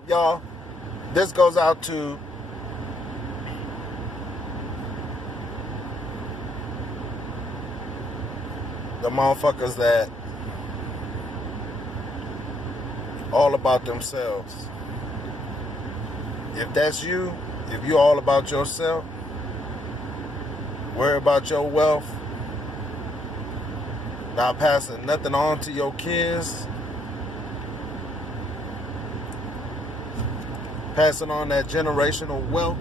up, y'all? This goes out to the motherfuckers that all about themselves. If that's you, if you're all about yourself, worry about your wealth, not passing nothing on to your kids, passing on that generational wealth,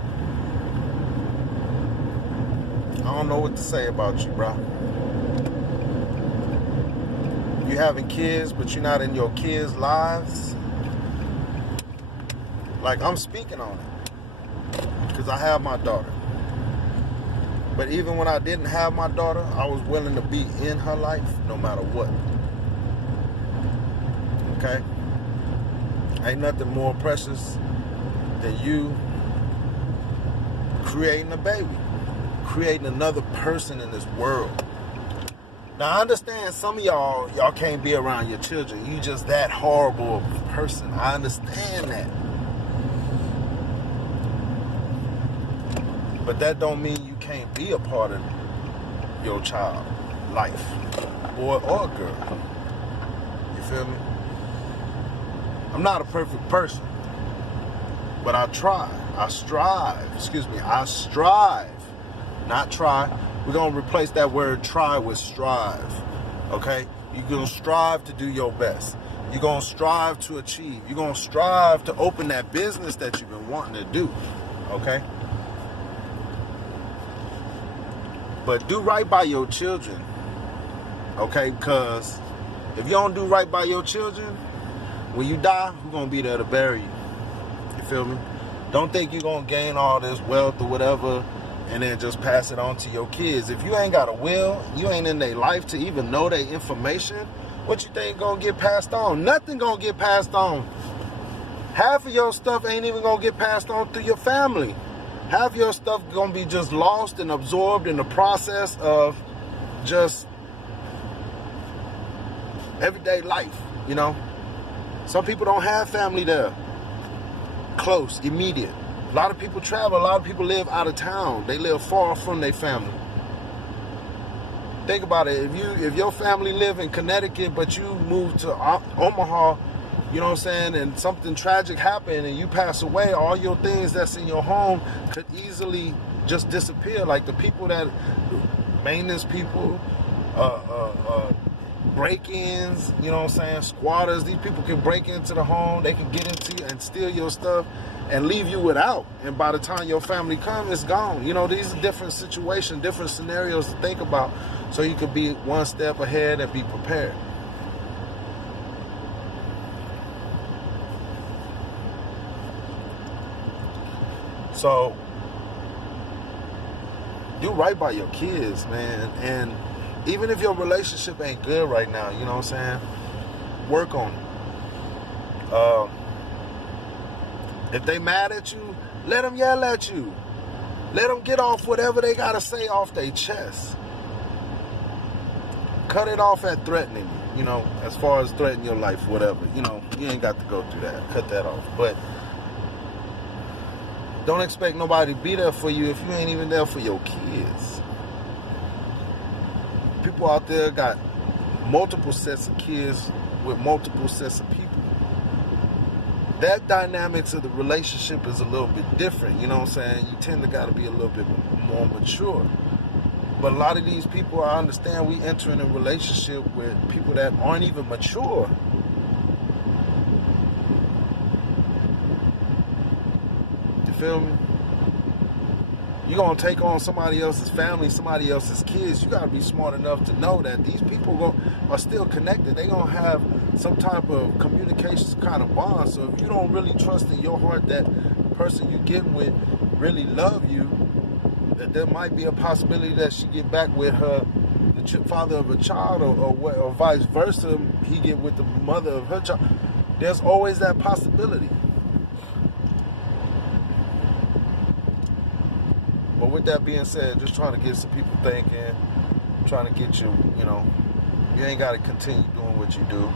I don't know what to say about you, bro. You having kids, but you're not in your kids' lives. Like, I'm speaking on it because I have my daughter. But even when I didn't have my daughter, I was willing to be in her life no matter what. Okay? Ain't nothing more precious than you creating a baby, creating another person in this world. Now, I understand some of y'all can't be around your children. You just that horrible of a person. I understand that. But that don't mean you can't be a part of your child life, boy or girl. You feel me? I'm not a perfect person, but I try. I strive, not try. We're going to replace that word try with strive, okay? You're going to strive to do your best. You're going to strive to achieve. You're going to strive to open that business that you've been wanting to do, okay? But do right by your children, okay? Because if you don't do right by your children, when you die, who's going to be there to bury you? You feel me? Don't think you're going to gain all this wealth or whatever and then just pass it on to your kids. If you ain't got a will, you ain't in their life to even know their information, what you think gonna get passed on? Nothing gonna get passed on. Half of your stuff ain't even gonna get passed on through your family. Half of your stuff gonna be just lost and absorbed in the process of just everyday life, you know? Some people don't have family there, close, immediate. A lot of people travel. A lot of people live out of town. They live far from their family. Think about it. If your family live in Connecticut, but you move to Omaha, you know what I'm saying, and something tragic happened and you pass away, all your things that's in your home could easily just disappear. Like the people that, maintenance people, break-ins, you know what I'm saying, squatters, these people can break into the home, they can get into you and steal your stuff and leave you without. And by the time your family comes, it's gone. You know, these are different situations, different scenarios to think about so you can be one step ahead and be prepared. So, do right by your kids, man. And even if your relationship ain't good right now, you know what I'm saying, work on it. If they mad at you, let them yell at you. Let them get off whatever they got to say off their chest. Cut it off at threatening you, you know, as far as threatening your life, whatever. You know, you ain't got to go through that. Cut that off. But don't expect nobody to be there for you if you ain't even there for your kids. People out there got multiple sets of kids with multiple sets of people. That dynamics of the relationship is a little bit different, you know what I'm saying? You tend to got to be a little bit more mature. But a lot of these people, I understand, we enter in a relationship with people that aren't even mature. You feel me? You're going to take on somebody else's family, somebody else's kids. You got to be smart enough to know that these people are still connected. They're going to have some type of communications kind of bond. So if you don't really trust in your heart that the person you get with really love you, that there might be a possibility that she get back with the father of a child or vice versa, he get with the mother of her child. There's always that possibility. But with that being said, just trying to get some people thinking, trying to get you, you know, you ain't got to continue doing what you do.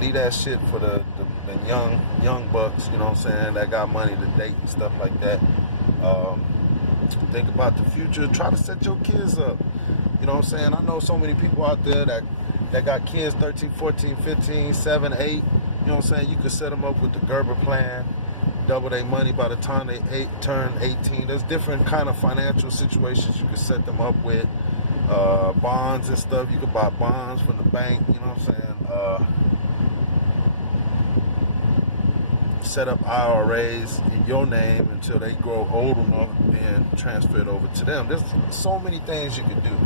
Leave that shit for the than young bucks, you know what I'm saying, that got money to date and stuff like that. Think about the future. Try to set your kids up. You know what I'm saying? I know so many people out there that got kids 13, 14, 15, 7, 8. You know what I'm saying? You could set them up with the Gerber plan, double their money by the time they turn 18. There's different kind of financial situations you could set them up with. Bonds and stuff. You could buy bonds from the bank. You know what I'm saying? Set up IRAs in your name until they grow old enough and transfer it over to them. There's so many things you could do.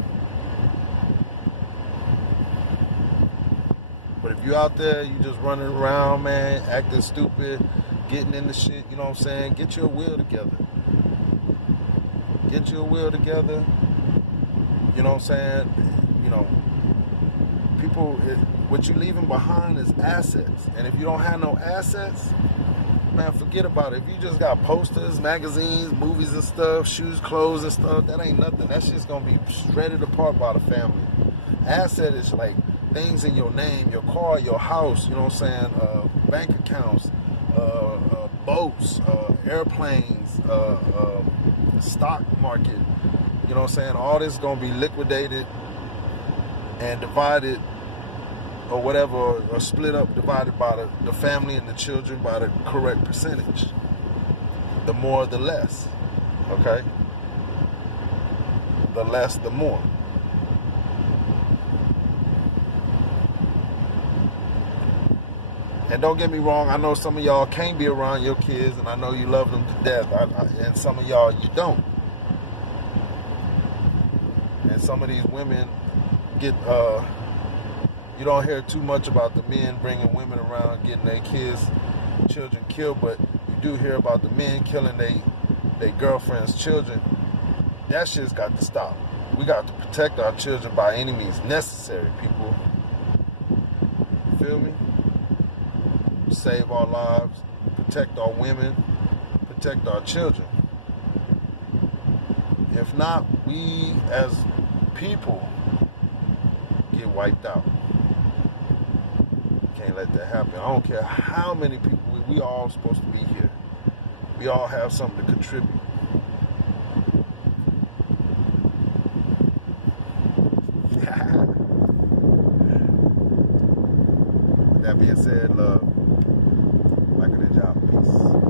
But if you out there, you just running around, man, acting stupid, getting into shit, you know what I'm saying? Get your will together. Get your will together. You know what I'm saying? You know, people, what you leaving behind is assets. And if you don't have no assets, man, forget about it. If you just got posters, magazines, movies and stuff, shoes, clothes and stuff, that ain't nothing. That shit's gonna be shredded apart by the family. Asset is like things in your name, your car, your house, you know what I'm saying? Bank accounts, boats, airplanes, stock market, you know what I'm saying? All this is gonna be liquidated and divided or whatever, or split up, divided by the family and the children by the correct percentage. The more, the less, okay? The less, the more. And don't get me wrong, I know some of y'all can't be around your kids, and I know you love them to death, and some of y'all you don't. And some of these women get, you don't hear too much about the men bringing women around, getting their children killed, but you do hear about the men killing their girlfriends' children. That shit's got to stop. We got to protect our children by any means necessary, people. You feel me? Save our lives, protect our women, protect our children. If not, we as people get wiped out. Can't let that happen. I don't care how many people, we all supposed to be here. We all have something to contribute. With that being said, love, like a job, peace.